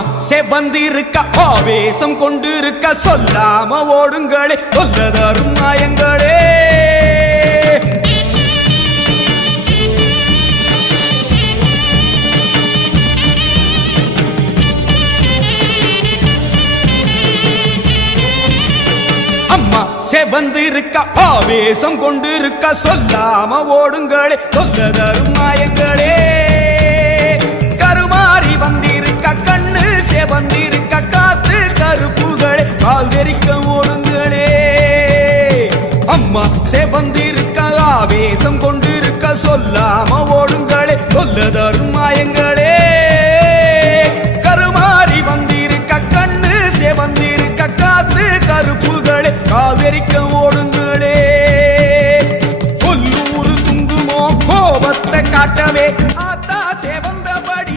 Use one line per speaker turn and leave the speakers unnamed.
அம்மா செவந்திருக்க ஆவேசம் கொண்டிருக்க சொல்லாம ஓடுங்களே சொல்ல தரும் மாயங்களே. அம்மா செவந்திருக்க ஆவேசம் கொண்டிருக்க சொல்லாம ஓடுங்களே சொல்ல தரும் மாயங்களே. கண்ணு செவந்திருக்க காத்து கருப்புகளே கால் தெரிக்க ஓடுங்களே அம்மா செவந்திருக்க ஆவேசம் கொண்டிருக்க சொல்லாம ஓடுங்களே சொல்ல தருமாயங்களே கருமாறி வந்திருக்க கண்ணு செவந்திருக்க காத்து கருப்புகளே காவிரிக்க ஓடுங்களே கொல்லூரு துங்குமோ கோபத்தை காட்டவே